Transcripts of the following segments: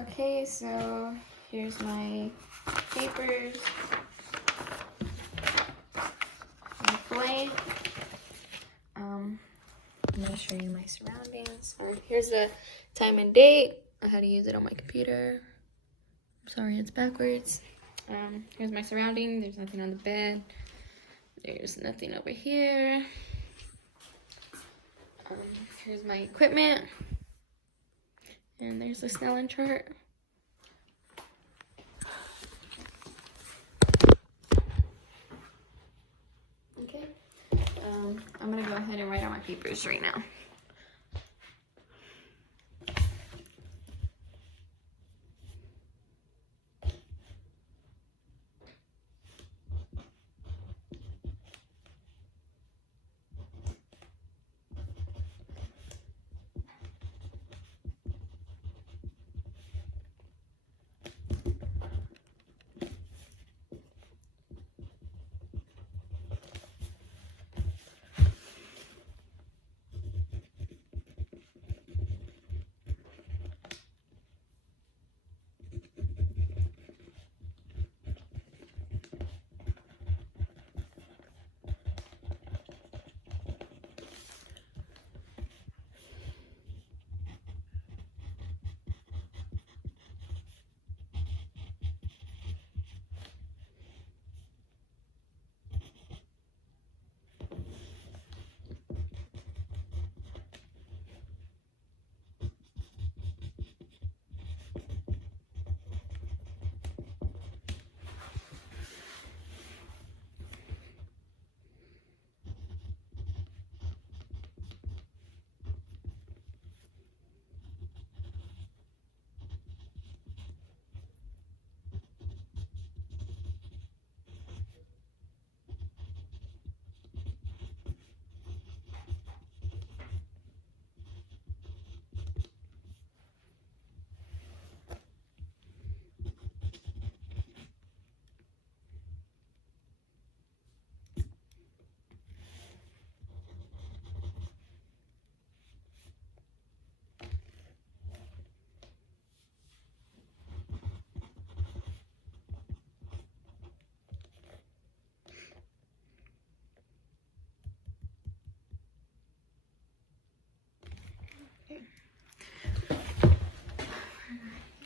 Okay, so here's my papers, my plate. I'm gonna show you my surroundings. Here's the time and date. I had to use it on my computer. I'm sorry, it's backwards. Here's my surrounding. There's nothing on the bed. There's nothing over here. Here's my equipment. And there's the Snellen chart. Okay. I'm gonna go ahead and write out my papers right now.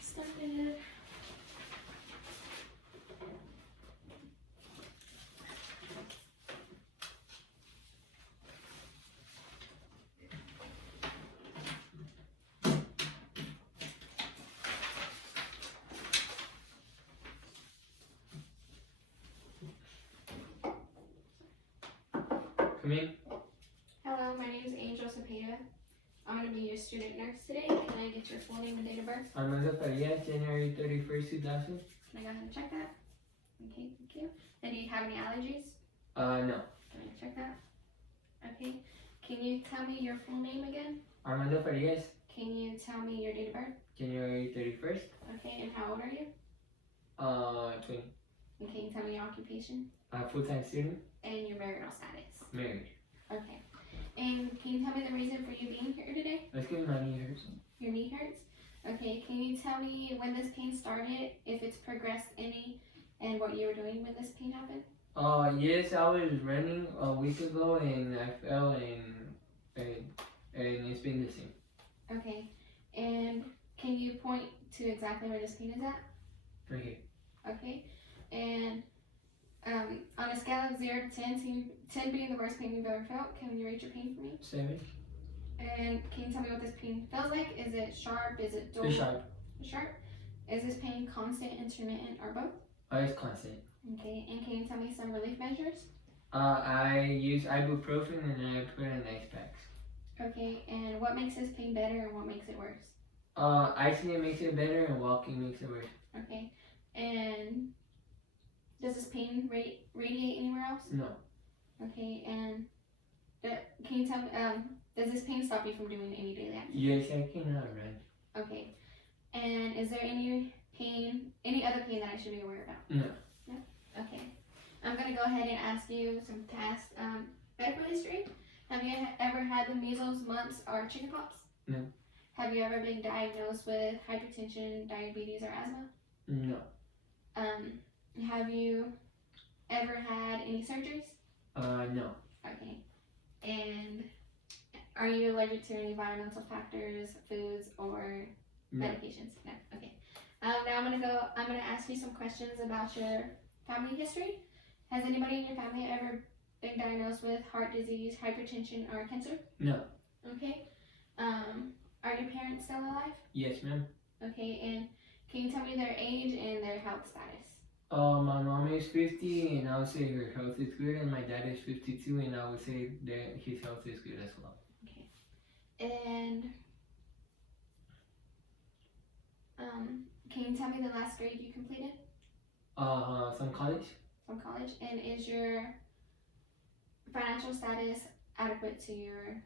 Started. Come in. Hello, my name is Angel Cepeda. I'm going to be your student nurse today. Can I get your full name and date of birth? Armando Farias, January 31st, 2000. Can I go ahead and check that? Okay, thank you. And do you have any allergies? No. Can I check that? Okay. Can you tell me your full name again? Armando Farias. Can you tell me your date of birth? January 31st. Okay, and how old are you? 20. And can you tell me your occupation? Full-time student. And your marital status? Married. Okay. And can you tell me the reason for you being here today? Let's get my knee hurts. Your knee hurts? Okay, can you tell me when this pain started, if it's progressed any, and what you were doing when this pain happened? Yes, I was running a week ago and I fell and it's been the same. Okay, and can you point to exactly where this pain is at? Right here. Okay, and on a scale of 0 to 10 being the worst pain you've ever felt, can you rate your pain for me? 7. And can you tell me what this pain feels like? Is it sharp? Is it dull? It's sharp. Sharp? Is this pain constant, intermittent, or both? It's constant. Okay, and can you tell me some relief measures? I use ibuprofen and I put in ice packs. Okay, and what makes this pain better and what makes it worse? Icing makes it better and walking makes it worse. Okay, and does this pain radiate anywhere else? No. Okay, and can you tell me, does this pain stop you from doing any daily activities? Yes, I cannot run. Okay, and is there any other pain that I should be aware about? No. No? Okay, I'm gonna go ahead and ask you some past medical history. Have you ever had the measles, mumps, or chickenpox? No. Have you ever been diagnosed with hypertension, diabetes, or asthma? No. Have you ever had any surgeries? No. Okay. And are you allergic to any environmental factors, foods, or No. medications? No. Okay. Now I'm gonna ask you some questions about your family history. Has anybody in your family ever been diagnosed with heart disease, hypertension, or cancer? No. Okay. Are your parents still alive? Yes, ma'am. Okay, and can you tell me their age and their health status? My mom is 50, and I would say her health is good, and my dad is 52, and I would say that his health is good as well. Okay. And can you tell me the last grade you completed? Some college? From college. And is your financial status adequate to your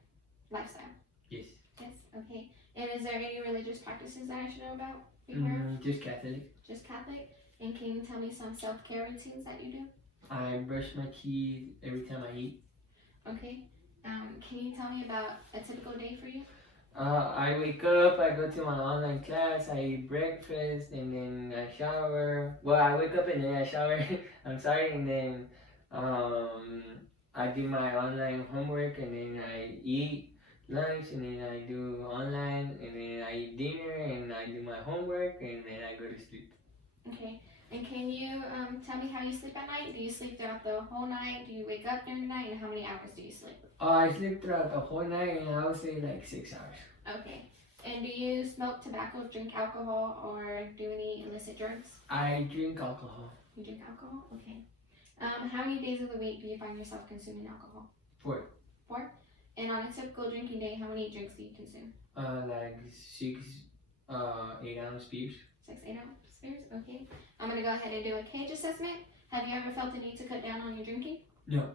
lifestyle? Yes. Yes. Okay. And is there any religious practices that I should know about? Beware? Just Catholic. Just Catholic. And can you tell me some self-care routines that you do? I brush my teeth every time I eat. Okay. Can you tell me about a typical day for you? I wake up, I go to my online class, I eat breakfast, and then I shower. Well, I wake up and then I shower. I'm sorry, and then I do my online homework, and then I eat lunch, and then I do online, and then I eat dinner, and I do my homework, and then I go to sleep. Okay. And can you tell me how you sleep at night? Do you sleep throughout the whole night? Do you wake up during the night? And how many hours do you sleep? I sleep throughout the whole night, and I would say like 6 hours. Okay. And do you smoke tobacco, drink alcohol, or do any illicit drugs? I drink alcohol. You drink alcohol? Okay. How many days of the week do you find yourself consuming alcohol? 4. 4? And on a typical drinking day, how many drinks do you consume? Like 6, 8-ounce beers. 6, 8-ounce beers? Okay. I'm going to go ahead and do a cage assessment. Have you ever felt the need to cut down on your drinking? No.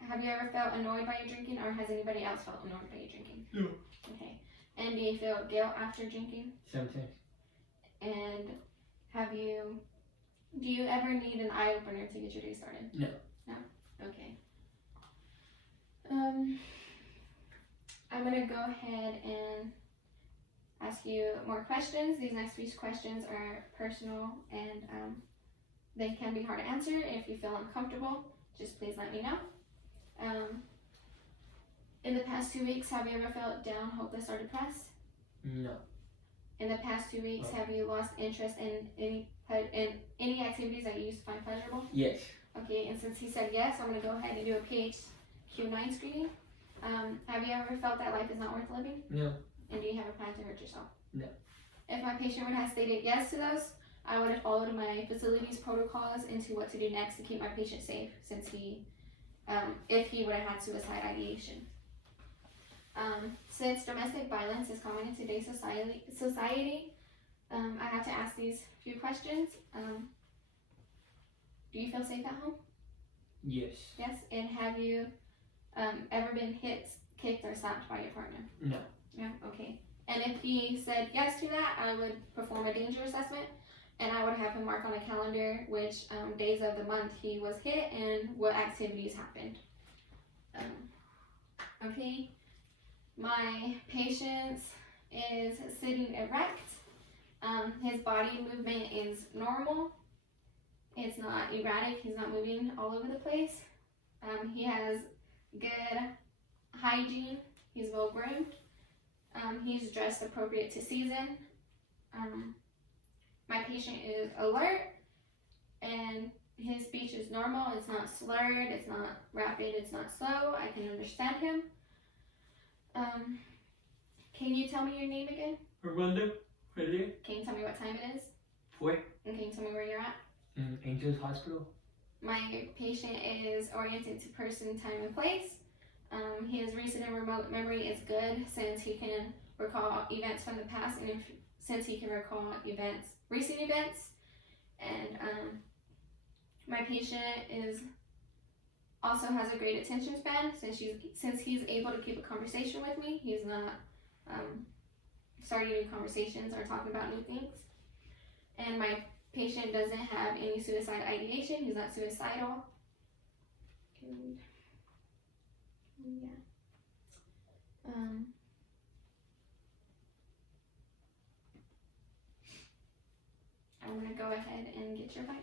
Have you ever felt annoyed by your drinking, or has anybody else felt annoyed by your drinking? No. Okay. And do you feel guilt after drinking? Sometimes. And do you ever need an eye opener to get your day started? No. No? Okay. I'm going to go ahead and ask you more questions. These next few questions are personal, and they can be hard to answer. If you feel uncomfortable, just please let me know. In the past 2 weeks, have you ever felt down, hopeless, or depressed? No. In the past 2 weeks, have you lost interest in any activities that you used to find pleasurable? Yes. Okay, and since he said yes, I'm going to go ahead and do a PHQ-9 screening. Have you ever felt that life is not worth living? No. And do you have a plan to hurt yourself? No. If my patient would have stated yes to those, I would have followed my facility's protocols into what to do next to keep my patient safe, since if he would have had suicide ideation. Since domestic violence is common in today's society, I have to ask these few questions. Do you feel safe at home? Yes. Yes. And have you ever been hit, kicked, or slapped by your partner? No. No? Okay. And if he said yes to that, I would perform a danger assessment, and I would have him mark on a calendar which days of the month he was hit and what activities happened. Okay. My patient is sitting erect. His body movement is normal. It's not erratic. He's not moving all over the place. He has good hygiene. He's well groomed. He's dressed appropriate to season. My patient is alert, and his speech is normal. It's not slurred. It's not rapid. It's not slow. I can understand him. Can you tell me your name again? Armando. Can you tell me what time it is? 4. And can you tell me where you're at? Angels Hospital. My patient is oriented to person, time, and place. His recent and remote memory is good, since he can recall events from the past, and since he can recall recent events. And my patient also has a great attention span, since he's able to keep a conversation with me. He's not starting new conversations or talking about new things. And my patient doesn't have any suicide ideation. He's not suicidal. And, yeah. go ahead and get your vitals.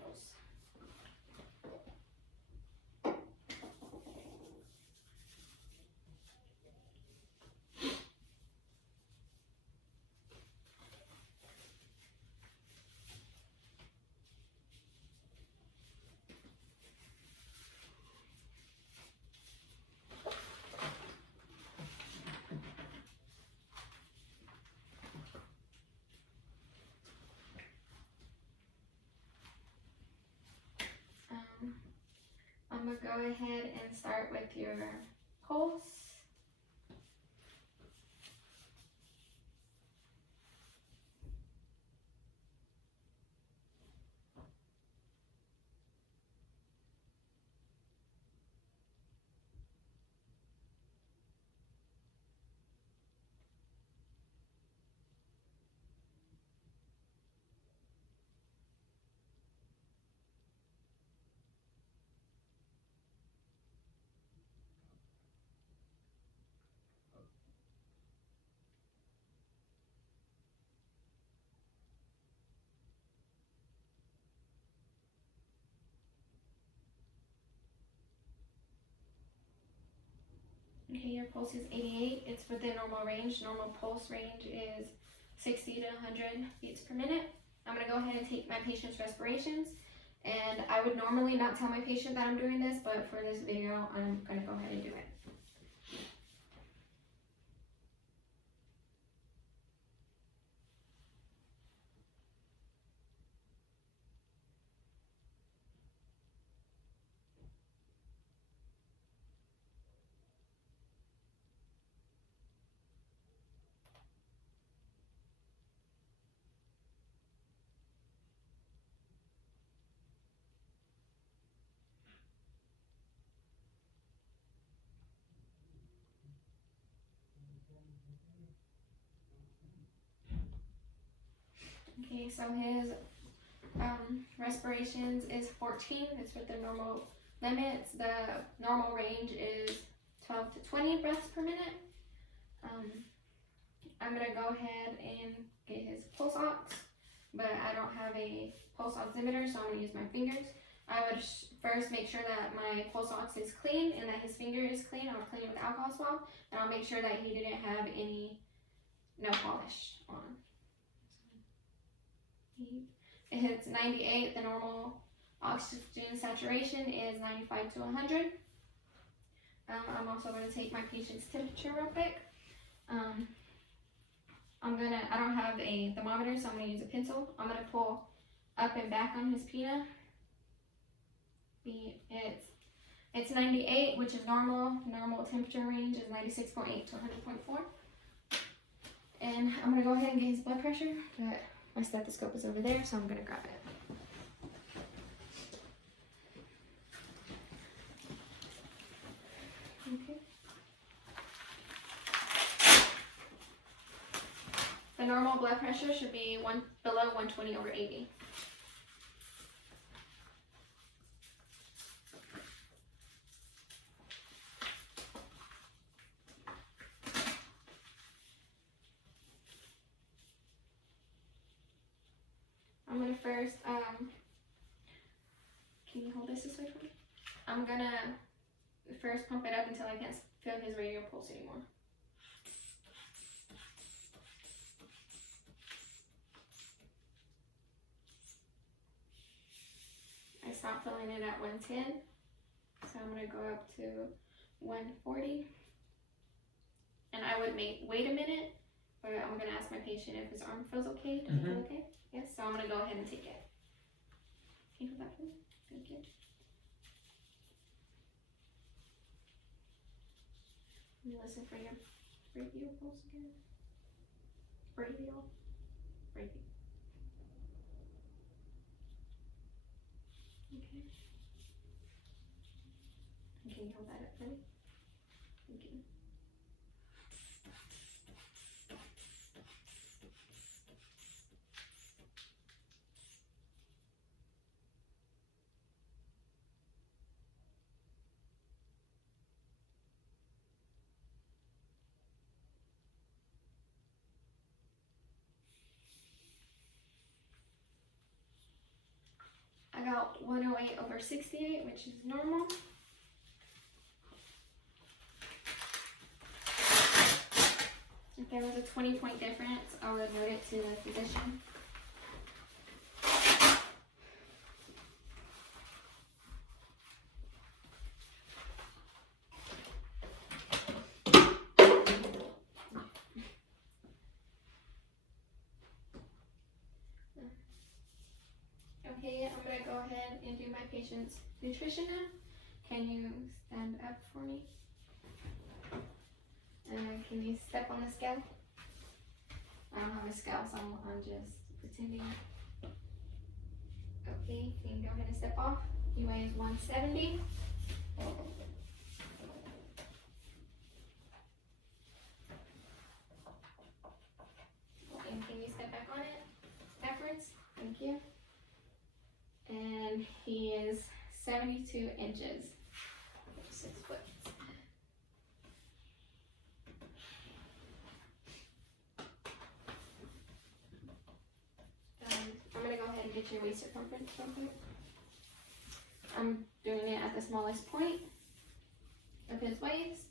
I'm gonna go ahead and start with your pulse. Okay, your pulse is 88. It's within normal range. Normal pulse range is 60 to 100 beats per minute. I'm gonna go ahead and take my patient's respirations. And I would normally not tell my patient that I'm doing this, but for this video, I'm gonna go ahead and do it. Okay, so his respirations is 14. It's with the normal limits. The normal range is 12 to 20 breaths per minute. I'm gonna go ahead and get his pulse ox, but I don't have a pulse oximeter, so I'm gonna use my fingers. I would first make sure that my pulse ox is clean and that his finger is clean. I'll clean it with alcohol swab, and I'll make sure that he didn't have no polish on. It hits 98. The normal oxygen saturation is 95 to 100. I'm also going to take my patient's temperature real quick. I don't have a thermometer, so I'm going to use a pencil. I'm going to pull up and back on his pina. It's 98, which is normal. Normal temperature range is 96.8 to 100.4. And I'm going to go ahead and get his blood pressure, but my stethoscope is over there, so I'm going to grab it. Okay. The normal blood pressure should be below 120 over 80. I'm gonna first, can you hold this way for me? I'm gonna first pump it up until I can't feel his radial pulse anymore. I stopped filling it at 110, so I'm gonna go up to 140. And I would wait a minute, but I'm gonna ask my patient if his arm feels okay. Does it feel okay? Yes, so I'm gonna go ahead and take it. Can you hold that for me? Thank you. Let me listen for your radial pulse again. Radial. Okay. And can you hold that up for me? Thank you. out 108/68, which is normal. If there was a 20-point difference, I would note it to the physician. Okay, I'm going to go ahead and do my patient's nutrition now. Can you stand up for me? And can you step on the scale? I don't have a scale, so I'm just pretending. Okay, you can go ahead and step off. He weighs 170. And can you step back on it backwards? Thank you. And he is 72 inches. 6 foot. I'm going to go ahead and get your waist circumference real quick. I'm doing it at the smallest point of his waist,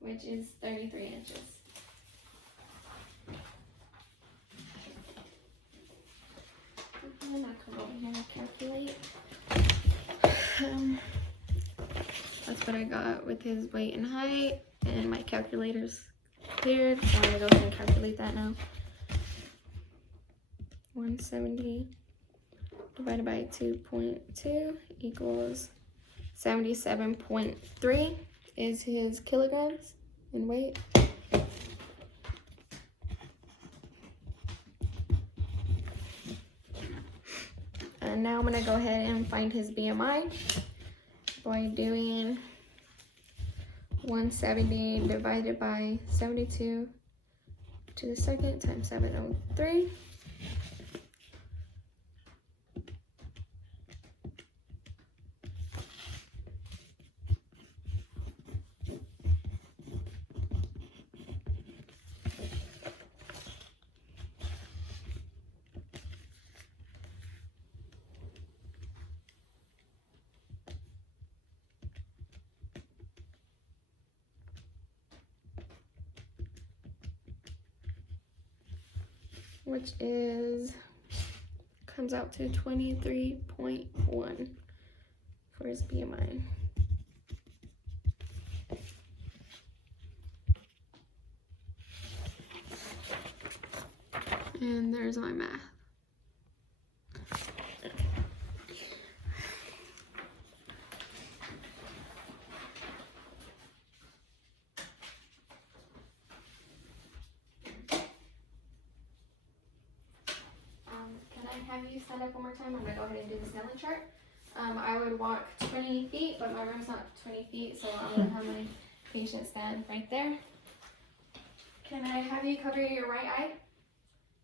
which is 33 inches. I'm gonna come over here and calculate. That's what I got with his weight and height, and my calculator's cleared, so I'm gonna go ahead and calculate that now. 170 divided by 2.2 equals 77.3 is his kilograms in weight. And now I'm gonna go ahead and find his BMI by doing 170 divided by 72 to the second times 703. Which comes out to 23.1 for his BMI. And there's my math. Have you stand up one more time? I'm gonna go ahead and do the Snellen chart. I would walk 20 feet, but my room's not 20 feet, so I'm gonna have my patient stand right there. Can I have you cover your right eye?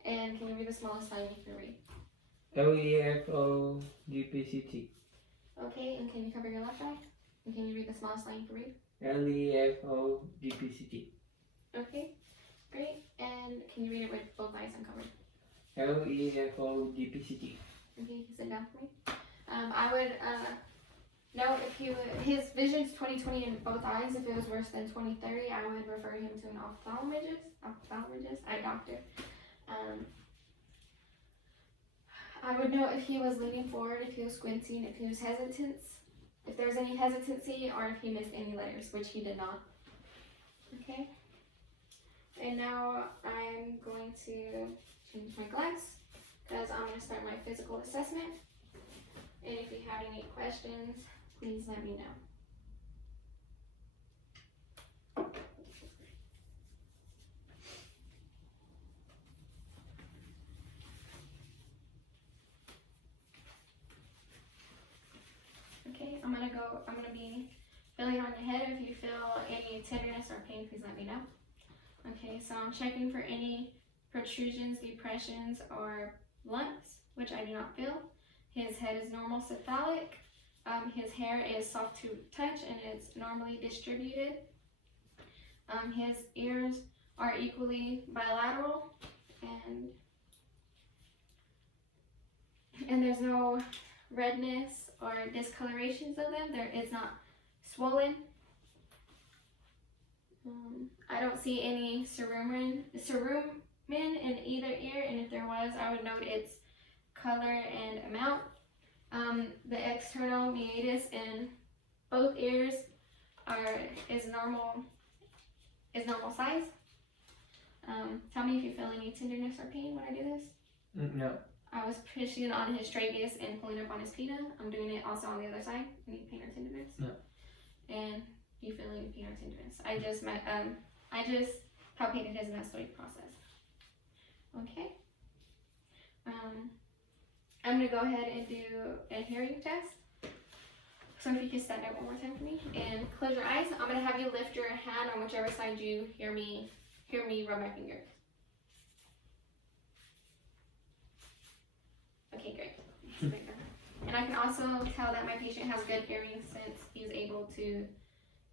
And can you read the smallest line you can read? LEFOGPCT. Okay, and can you cover your left eye? And can you read the smallest line you can read? LEFOGPCT. Okay, great. And can you read it with both eyes uncovered? LEFOGPCT. Okay, you can sit down for me. I would note if his vision's 20/20 in both eyes. If it was worse than 20/30, I would refer him to an eye doctor. I would note if he was leaning forward, if he was squinting, if he was hesitant, if there was any hesitancy, or if he missed any letters, which he did not. Okay. And now I'm going to change my glass because I'm going to start my physical assessment. And if you have any questions, please let me know. Okay, I'm going to be feeling on your head. If you feel any tenderness or pain, please let me know. Okay, so I'm checking for any protrusions, depressions, or lumps, which I do not feel. His head is normal cephalic. His hair is soft to touch and it's normally distributed. His ears are equally bilateral, and and there's no redness or discolorations of them. It's not swollen. I don't see any cerumen in either ear, and if there was, I would note its color and amount. The external meatus in both ears is normal size. Tell me if you feel any tenderness or pain when I do this. No. I was pushing on his tragus and pulling up on his pinna. I'm doing it also on the other side. Any pain or tenderness? No. And do you feel any pain or tenderness? I just palpated his mastoid process. Okay. I'm gonna go ahead and do a hearing test. So if you can stand up one more time for me and close your eyes, I'm gonna have you lift your hand on whichever side you hear me rub my finger. Okay, great. And I can also tell that my patient has good hearing since he's able to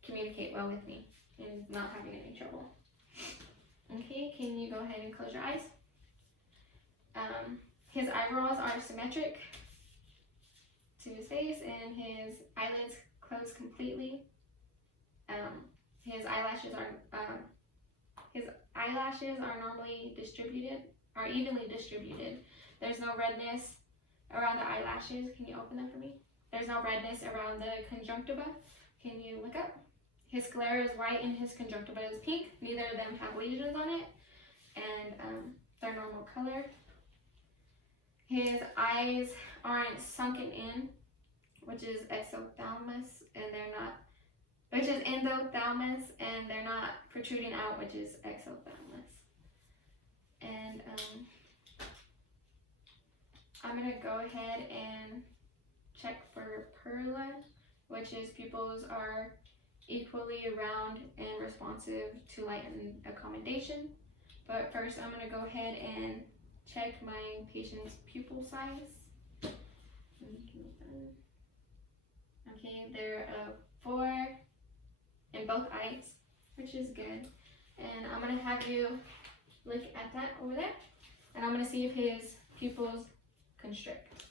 communicate well with me and not having any trouble. Okay, can you go ahead and close your eyes? His eyebrows are symmetric to his face, and his eyelids close completely. His eyelashes are normally distributed, are evenly distributed. There's no redness around the eyelashes. Can you open them for me? There's no redness around the conjunctiva. Can you look up? His sclera is white and his conjunctiva is pink. Neither of them have lesions on it, and they're normal color. His eyes aren't sunken in, which is exophthalmos, and they're not, which is endophthalmos, and they're not protruding out, which is exophthalmos. And I'm gonna go ahead and check for perla, which is pupils are equally round and responsive to light and accommodation. But first I'm gonna go ahead and check my patient's pupil size. Okay, they're 4 in both eyes, which is good. And I'm gonna have you look at that over there, and I'm gonna see if his pupils constrict.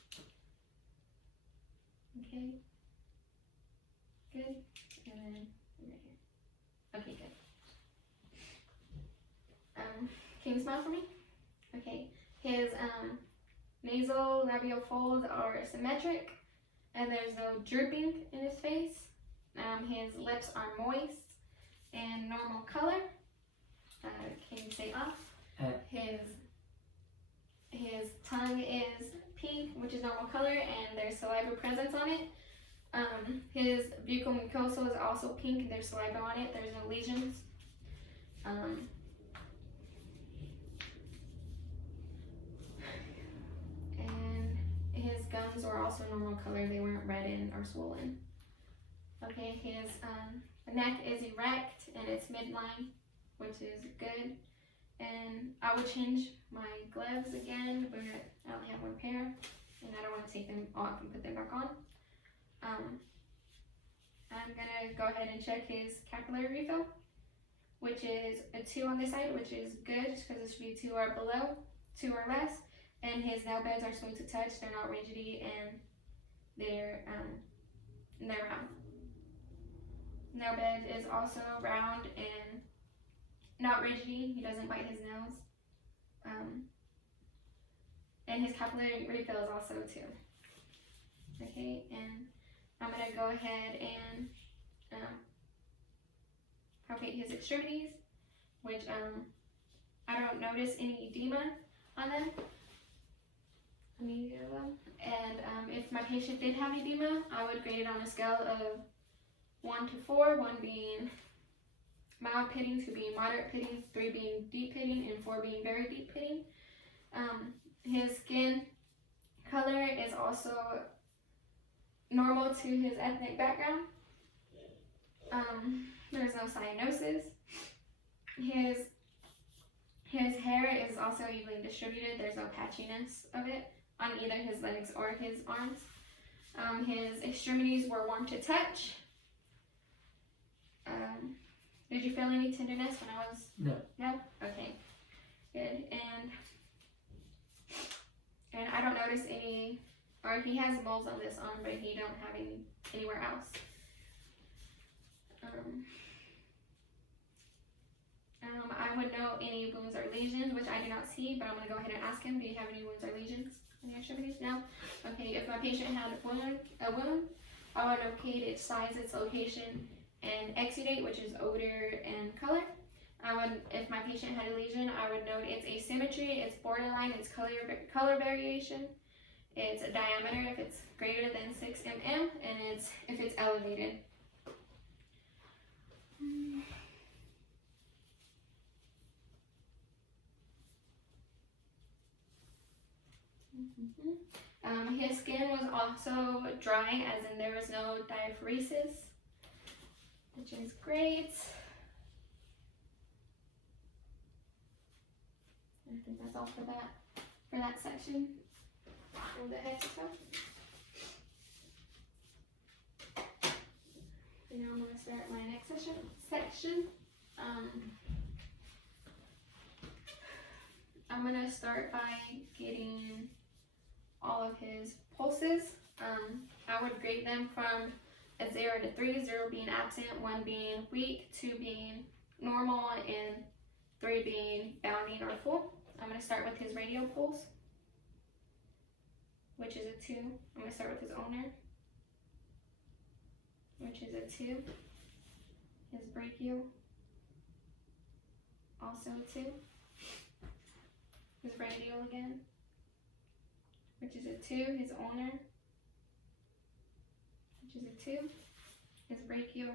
Okay, good. And then right here. Okay, good. Can you smile for me? Okay. His nasal labial folds are symmetric, and there's no drooping in his face. His lips are moist and normal color. Can you say off? His tongue is pink, which is normal color, and there's saliva presence on it. His buccal mucosa is also pink, and there's saliva on it. There's no lesions. And his gums are also normal color. They weren't reddened or swollen. Okay, his neck is erect and it's midline, which is good. And I would change my gloves again, but I only have one pair, and I don't want to take them off and put them back on. I'm gonna go ahead and check his capillary refill, which is a 2 on this side, which is good because it should be 2 or below, 2 or less. And his nail beds are smooth to touch, they're not rigidy, and they're round. Nail bed is also round and not rigidy. He doesn't bite his nails. And his capillary refill is also 2. Okay, and I'm gonna go ahead and palpate his extremities, which I don't notice any edema on them. Neither of them. And if my patient did have edema, I would grade it on a scale of 1 to 4, 1 being mild pitting, 2 being moderate pitting, 3 being deep pitting, and 4 being very deep pitting. His skin color is also normal to his ethnic background. There's no cyanosis. His hair is also evenly distributed. There's no patchiness of it on either his legs or his arms. His extremities were warm to touch. Did you feel any tenderness when I was? No. No? Okay. Good. And I don't notice any or he has moles on this arm, but he don't have any anywhere else. I would know any wounds or lesions, which I do not see, but I'm going to go ahead and ask him, do you have any wounds or lesions in the extremities? No? Okay, if my patient had a wound, I would locate its size, its location, and exudate, which is odor and color. If my patient had a lesion, I would note its asymmetry, its borderline, its color variation, its diameter if it's greater than 6 mm, and if it's elevated. His skin was also dry, as in there was no diaphoresis, which is great. I think that's all for that section of the head stuff. And now I'm going to start my next section. I'm going to start by getting all of his pulses. I would grade them from a 0 to 3, 0 being absent, 1 being weak, 2 being normal, and 3 being bounding or full. I'm going to start with his radial pulse, which is a 2. I'm going to start with his ulnar, which is a 2. His brachial, also a 2. His radial again, which is a 2. His ulnar, which is a 2. His brachial,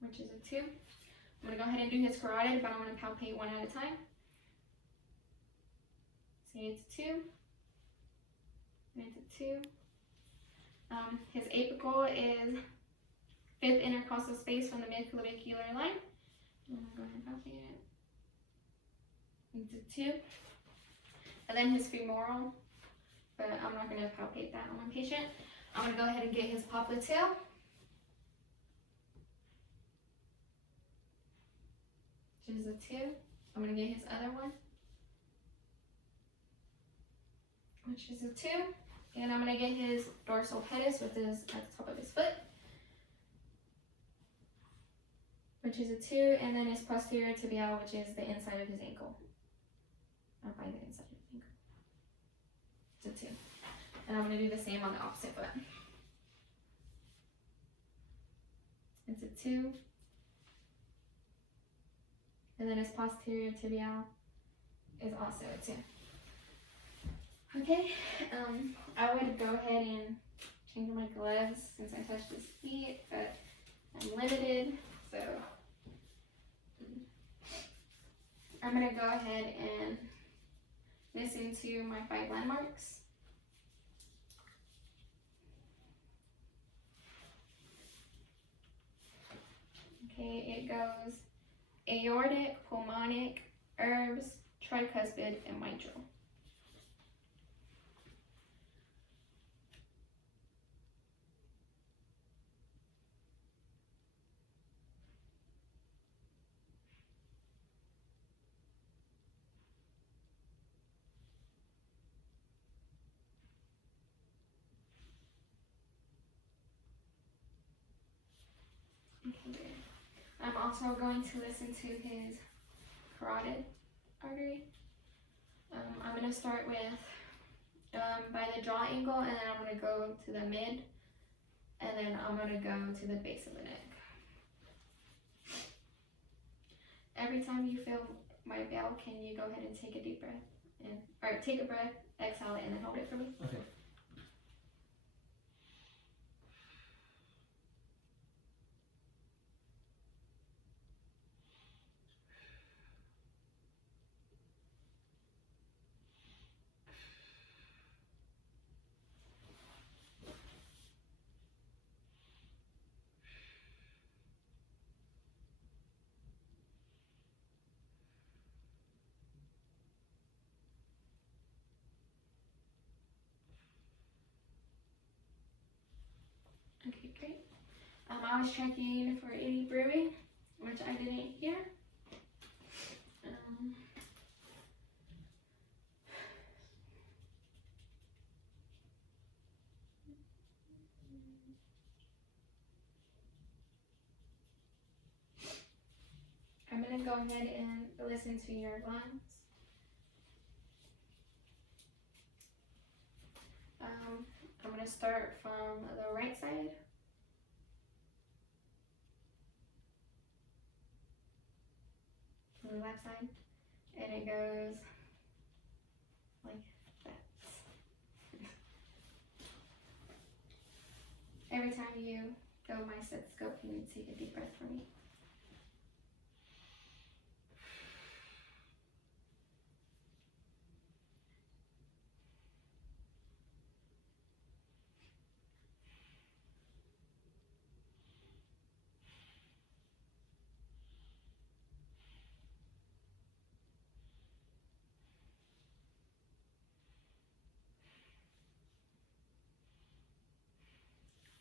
which is a 2. I'm going to go ahead and do his carotid, but I'm going to palpate one at a time. See, it's 2. And it's a 2. His apical is 5th intercostal space from the midclavicular line. I'm going to go ahead and palpate it. It's a 2. And then his femoral, but I'm not going to palpate that on my patient. I'm going to go ahead and get his popliteal. Which is a 2. I'm going to get his other one, which is a 2. And I'm going to get his dorsal pedis, which is at the top of his foot, which is a 2. And then his posterior tibial, which is the inside of his ankle. Up by the inside of the ankle. It's a 2. And I'm going to do the same on the opposite foot. It's a 2. And then his posterior tibial is also a 2. Okay, I would go ahead and change my gloves since I touched his feet, but I'm limited, so I'm going to go ahead and listen to my 5 landmarks. Okay, it goes aortic, pulmonic, herbs, tricuspid, and mitral. Okay. I'm also going to listen to his carotid artery. I'm going to start with by the jaw angle, and then I'm going to go to the mid, and then I'm going to go to the base of the neck. Every time you feel my bell, can you go ahead and take a deep breath? Or take a breath, exhale it, and then hold it for me. Okay. Okay, great. I was checking for any brewing, which I didn't hear. go ahead and listen to your lungs. I'm gonna start from the right side. From the left side. And it goes like that. Every time you go my stethoscope, you need to take a deep breath for me.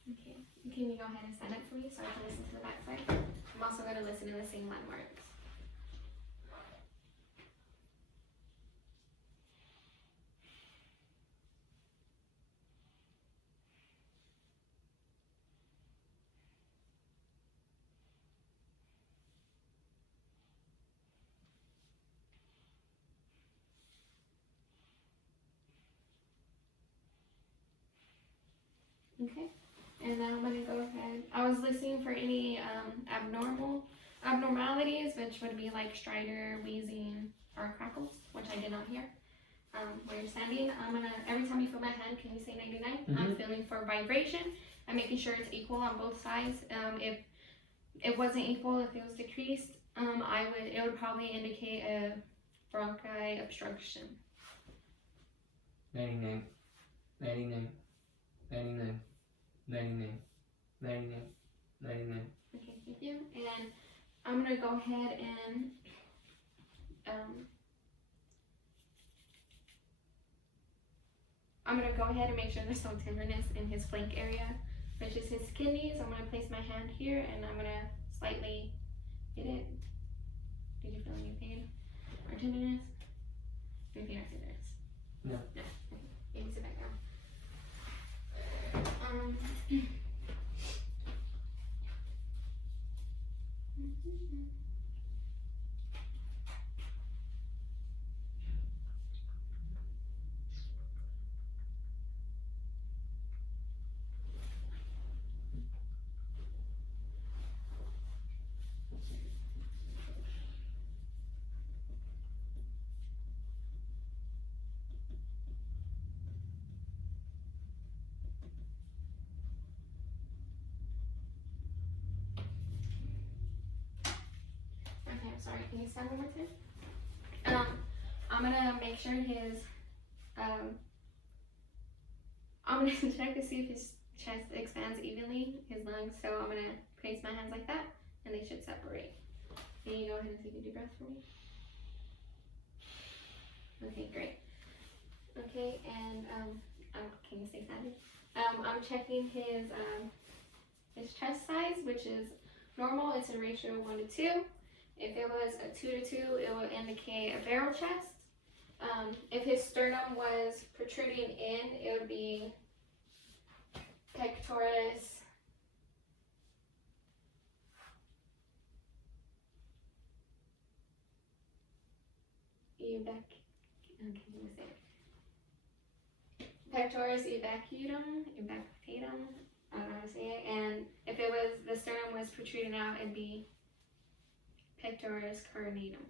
Okay, can you go ahead and stand up for me so I can listen to the back side? I'm also going to listen to the same landmarks. Okay, and now I'm going to go ahead. I was listening for any abnormalities, which would be like stridor, wheezing, or crackles, which I did not hear. Where you're standing, I'm gonna, every time you feel my hand, can you say 99? I'm feeling for vibration. I'm making sure it's equal on both sides. If it wasn't equal, if it was decreased, it would probably indicate a bronchi obstruction. 99, 99, 99, 99, 99, 99. Okay, thank you. And I'm gonna go ahead and make sure there's no tenderness in his flank area, which is his kidneys. I'm gonna place my hand here and I'm gonna slightly hit it. Did you feel any pain or tenderness? Any pain or tenderness? No. No. Okay. You can sit back down. Okay, I'm sorry. Can you stand one more time? I'm gonna make sure his I'm gonna check to see if his chest expands evenly, his lungs. So I'm gonna place my hands like that, and they should separate. Can you go ahead and take a deep breath for me? Okay, great. Okay, and can you stay standing? I'm checking his chest size, which is normal. It's a ratio of 1 to 2. If it was a 2 to 2, it would indicate a barrel chest. If his sternum was protruding in, it would be pectoris pectoris evacuatum, I don't know how to say it. And if it was, the sternum was protruding out, it'd be pectoris carinatum.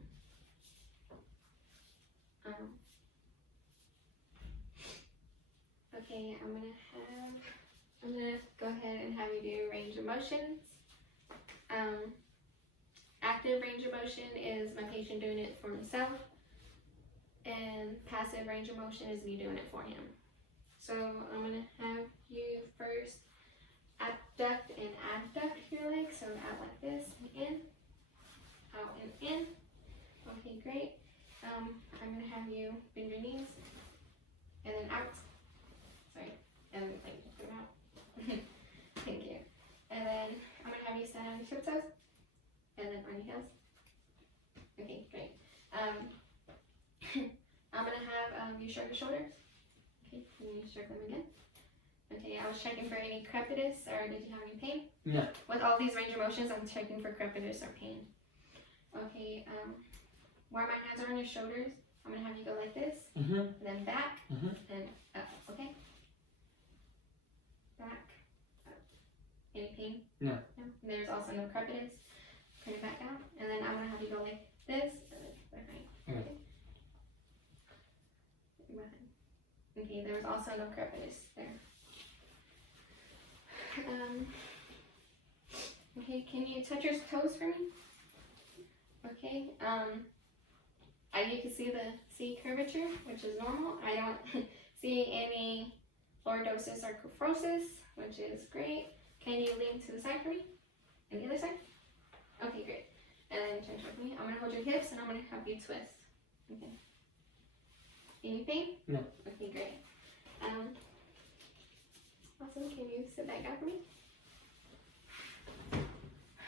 Okay, I'm gonna go ahead and have you do range of motions. Active range of motion is my patient doing it for himself, and passive range of motion is me doing it for him. So I'm gonna have you first abduct and adduct your legs, so out like this, and in, out and in. Okay, great. I'm gonna have you bend your knees, and then out. Sorry, and then like put them out. Thank you. And then I'm gonna have you stand on your tip toes, and then on your heels. Okay, great. I'm gonna have you shrug your shoulders. Okay, can you shrug them again? Okay, I was checking for any crepitus, or did you have any pain? No. With all these range of motions, I'm checking for crepitus or pain. Okay, where my hands are on your shoulders, I'm gonna have you go like this, Mm-hmm. and then back, Mm-hmm. and up, okay? Back, up. Any pain? No. No? And there's also no crepitus. Turn it back down, and then I'm gonna have you go like this, and then behind. Okay? Behind. Okay, there's also no crepitus there. Okay, can you touch your toes for me? Okay, you can see the C curvature, which is normal. I don't see any lordosis or kyphosis, which is great. Can you lean to the side for me? And the other side? Okay, great. And then turn towards me. I'm gonna hold your hips and I'm gonna have you twist. Okay. Any pain? No. Okay, great. Awesome. Can you sit back down for me?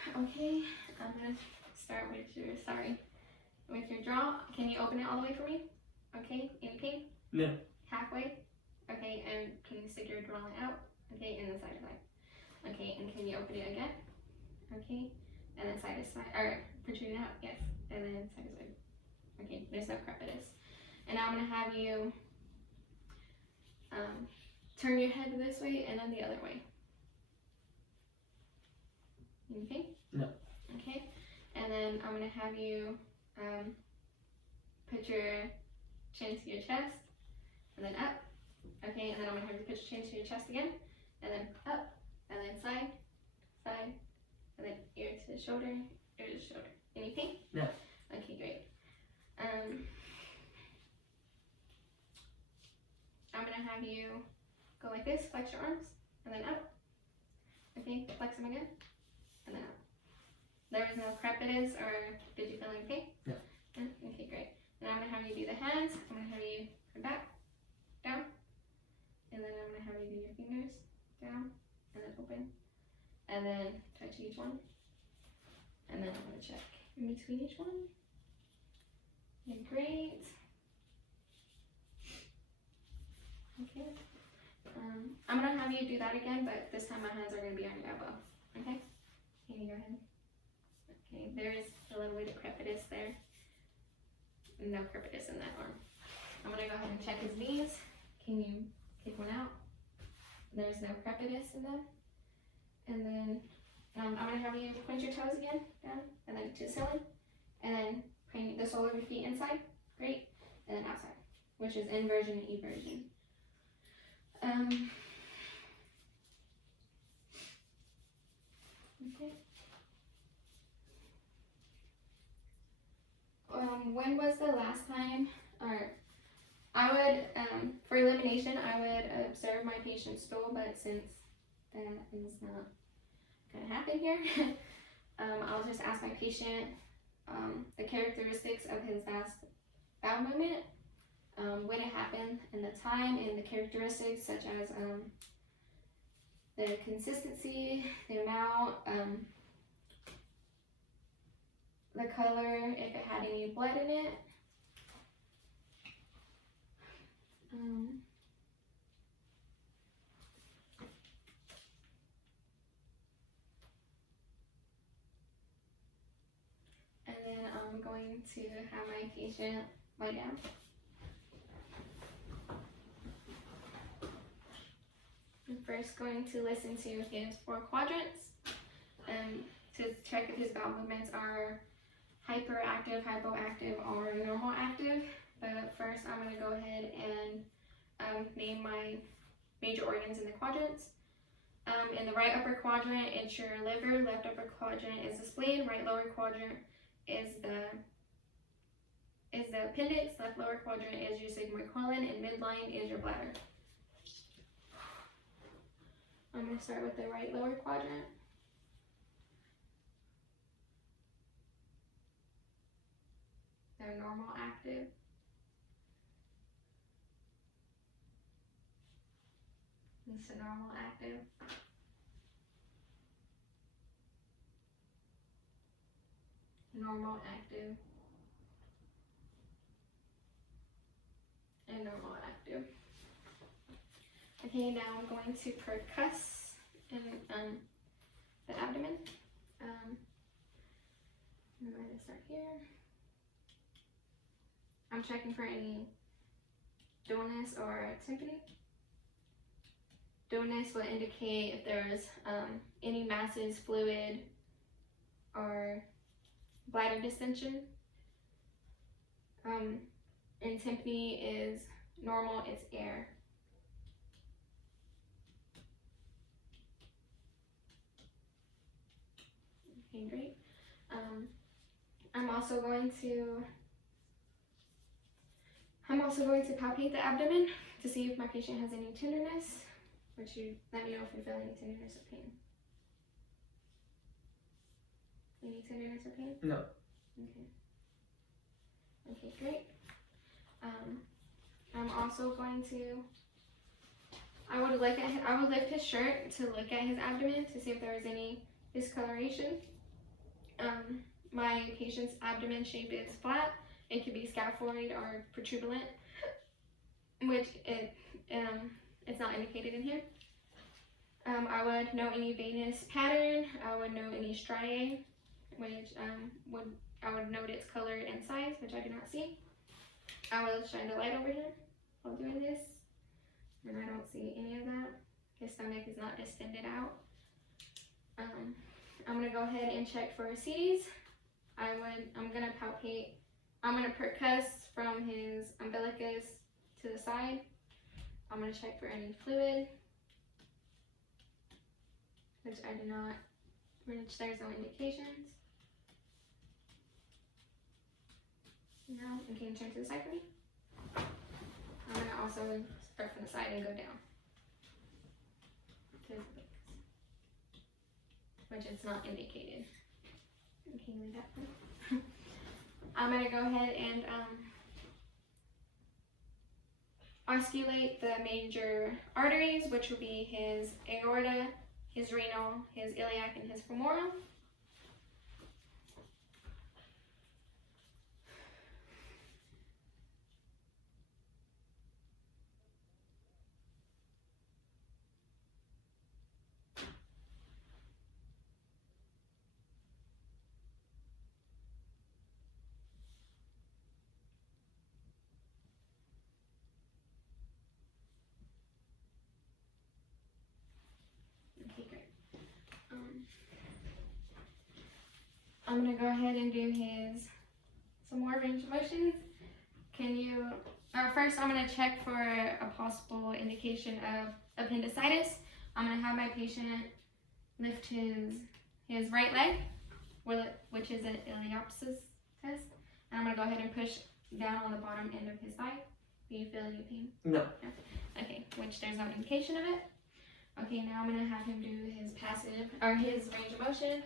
Okay, I'm gonna start with your jaw. Can you open it all the way for me? Okay, any pain? No. Halfway? Okay, and can you stick your jaw out? Okay, and then side to side. Okay, and can you open it again? Okay, and then side to side, or protrude it out, yes, and then side to side. Okay, there's no crepitus. And now I'm gonna have you turn your head this way and then the other way. Okay? No. Okay, and then I'm gonna have you put your chin to your chest, and then up. Okay, and then I'm gonna have you put your chin to your chest again, and then up, and then side, side, and then ear to the shoulder, ear to the shoulder. Any pain? No. Okay, great. I'm gonna have you go like this, flex your arms, and then up. Okay, flex them again, and then up. There was no crepitus, or did you feel any pain? No. Okay, great. Now I'm gonna have you do the hands. I'm gonna have you come back, down, and then I'm gonna have you do your fingers down, and then open, and then touch each one, and then I'm gonna check in between each one. Okay, great. Okay. I'm gonna have you do that again, but this time my hands are gonna be on your elbow. Okay? Can you go ahead? Okay, there's a little bit of crepitus there. No crepitus in that arm. I'm gonna go ahead and check his knees. Can you kick one out? There's no crepitus in them. And then I'm gonna have you point your toes again, down, and then to the ceiling. And then point the sole of your feet inside. Great. And then outside, which is inversion and eversion. Okay. When was the last time, or I would, for elimination, I would observe my patient's stool, but since that is not gonna happen here, I'll just ask my patient the characteristics of his last bowel movement, when it happened, and the time, and the characteristics such as the consistency, the amount, the color, if it had any blood in it. And then I'm going to have my patient lie down. I'm first going to listen to his 4 quadrants to check if his bowel movements are hyperactive, hypoactive, or normal active. But first I'm going to go ahead and name my major organs in the quadrants. In the right upper quadrant, it's your liver. Left upper quadrant is the spleen. Right lower quadrant is the appendix. Left lower quadrant is your sigmoid colon, and midline is your bladder. I'm going to start with the right lower quadrant. They're normal active. This is normal active. Normal active. And normal active. Okay, now I'm going to percuss in the abdomen. I'm going to start here. I'm checking for any dullness or tympany. Dullness will indicate if there's any masses, fluid, or bladder distension. And tympany is normal, it's air. Okay, great. I'm also going to palpate the abdomen to see if my patient has any tenderness. Which you let me know if you feel any tenderness or pain. Any tenderness or pain? No. Okay. Okay, great. I'm also going to. I would lift his shirt to look at his abdomen to see if there is any discoloration. My patient's abdomen shape is flat. It could be scaphoid or protuberant, which it's not indicated in here. I would note any venous pattern. I would note any striae, which I would note its color and size, which I do not see. I will shine the light over here while doing this, and I don't see any of that. His stomach is not distended out. I'm gonna go ahead and check for CDs. I'm gonna percuss from his umbilicus to the side. I'm gonna check for any fluid, which there's no indications. Now, you can turn to the side for me. I'm gonna also start from the side and go down. Which it's not indicated. Okay, leave that for me. I'm gonna go ahead and osculate the major arteries, which will be his aorta, his renal, his iliac, and his femoral. Okay, great. I'm gonna go ahead and do some more range of motions. First I'm gonna check for a possible indication of appendicitis. I'm gonna have my patient lift his right leg, which is an iliopsoas test. And I'm gonna go ahead and push down on the bottom end of his thigh. Do you feel any pain? No. Okay, which there's no indication of it. Okay, now I'm gonna have him do his range of motion.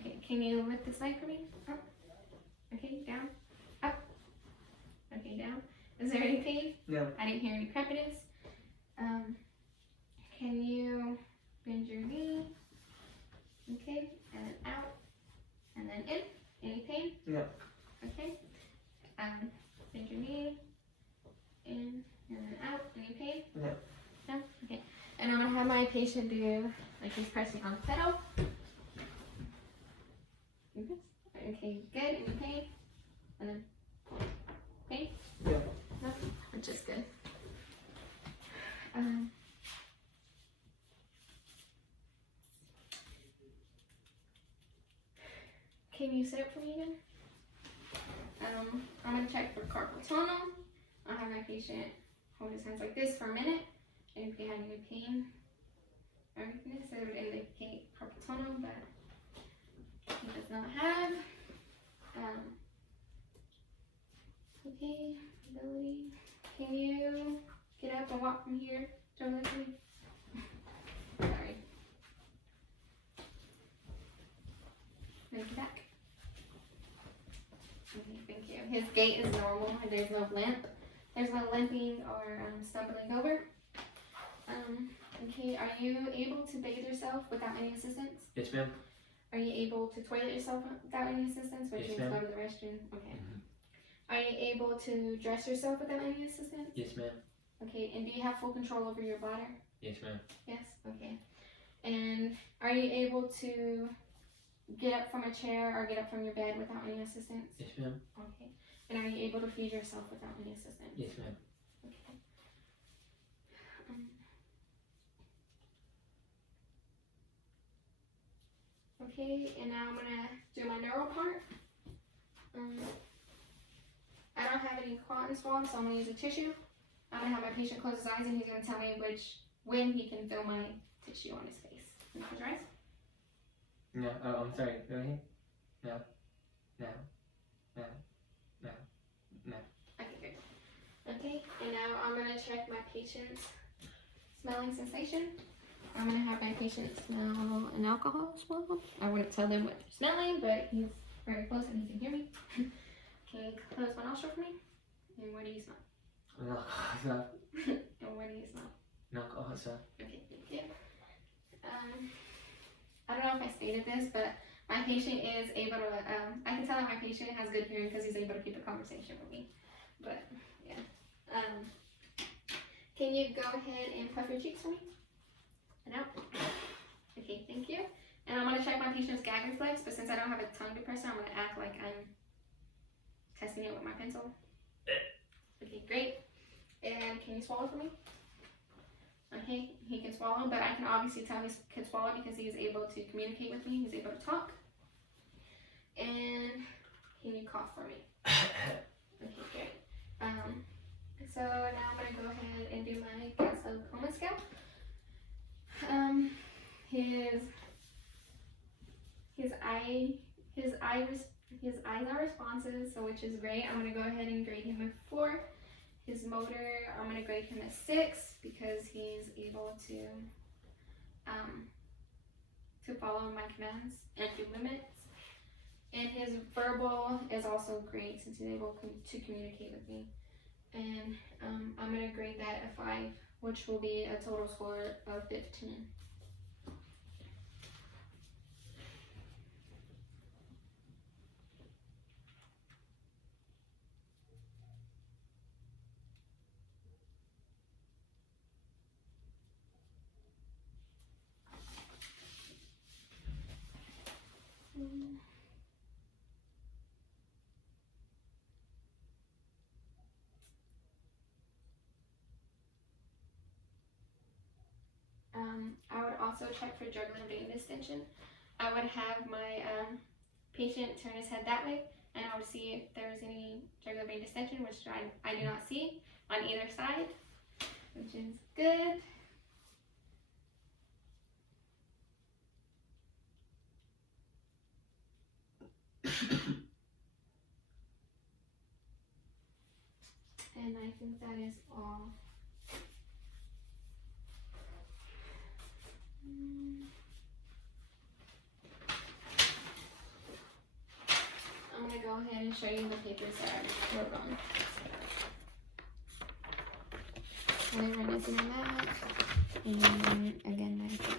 Okay, can you lift this leg for me? Up. Okay, down. Up. Okay, down. Is there any pain? No. I didn't hear any crepitus. Can you bend your knee? Okay, and then out, and then in. Any pain? No. Okay. Bend your knee, in, and then out. Any pain? No. No? Okay. And I'm gonna have my patient do like he's pressing on the pedal. Okay, good. Any pain? And then pain? No. No? Which is good. Can you sit up for me again? I'm gonna check for carpal tunnel. I'll have my patient hold his hands like this for a minute. And if he had any pain or weakness, it would indicate carpal tunnel, but he does not have. Okay, ability. Can you get up and walk from here to the left? Sorry. Maybe back. Okay, thank you. His gait is normal. There's no limp. There's no limping or stumbling over. Okay, are you able to bathe yourself without any assistance? Yes, ma'am. Are you able to toilet yourself without any assistance? Which Yes, means ma'am. go to the restroom. Okay. Are you able to dress yourself without any assistance? Yes, ma'am. Okay, and do you have full control over your bladder? Yes, ma'am. Yes? Okay. And are you able to get up from a chair or get up from your bed without any assistance? Yes, ma'am. Okay. And are you able to feed yourself without any assistance? Yes, ma'am. Okay. Okay, and now I'm gonna do my neural part. I don't have any cotton swabs, so I'm gonna use a tissue. I'm gonna have my patient close his eyes and he's gonna tell me when he can feel my tissue on his face. Can you close your eyes? No, oh, I'm sorry. Go ahead. No. No. No. No. No. Okay, good. Okay, and now I'm gonna check my patient's smelling sensation. I'm gonna have my patient smell an alcohol swab. I wouldn't tell them what they're smelling, but he's very close and he can hear me. Okay, close one nostril for me. And what do you smell? Alcohol. And what do you smell? Alcohol. Okay, thank you. I don't know if I stated this, but my patient is able to, I can tell that my patient has good hearing because he's able to keep a conversation with me. But, yeah. Can you go ahead and puff your cheeks for me? And out. Okay, thank you. And I'm going to check my patient's gag reflex, but since I don't have a tongue depressor, I'm going to act like I'm testing it with my pencil. Okay, great. And can you swallow for me? Okay, he can swallow, but I can obviously tell he can swallow because he is able to communicate with me. He's able to talk. And can you cough for me? Okay, great. So now I'm gonna go ahead and do my glaucoma scale. His eyes are responsive, so which is great. I'm gonna go ahead and grade him a 4. His motor, I'm gonna grade him a 6 because he's able to follow my commands and do limits. And his verbal is also great since he's able to communicate with me. And I'm gonna grade that a 5, which will be a total score of 15. I would also check for jugular vein distension. I would have my patient turn his head that way, and I would see if there's any jugular vein distension, which I do not see on either side, which is good. And I think that is all. I'm going to go ahead and show you the papers that I wrote on. And I run this in the lab, and again, that's it.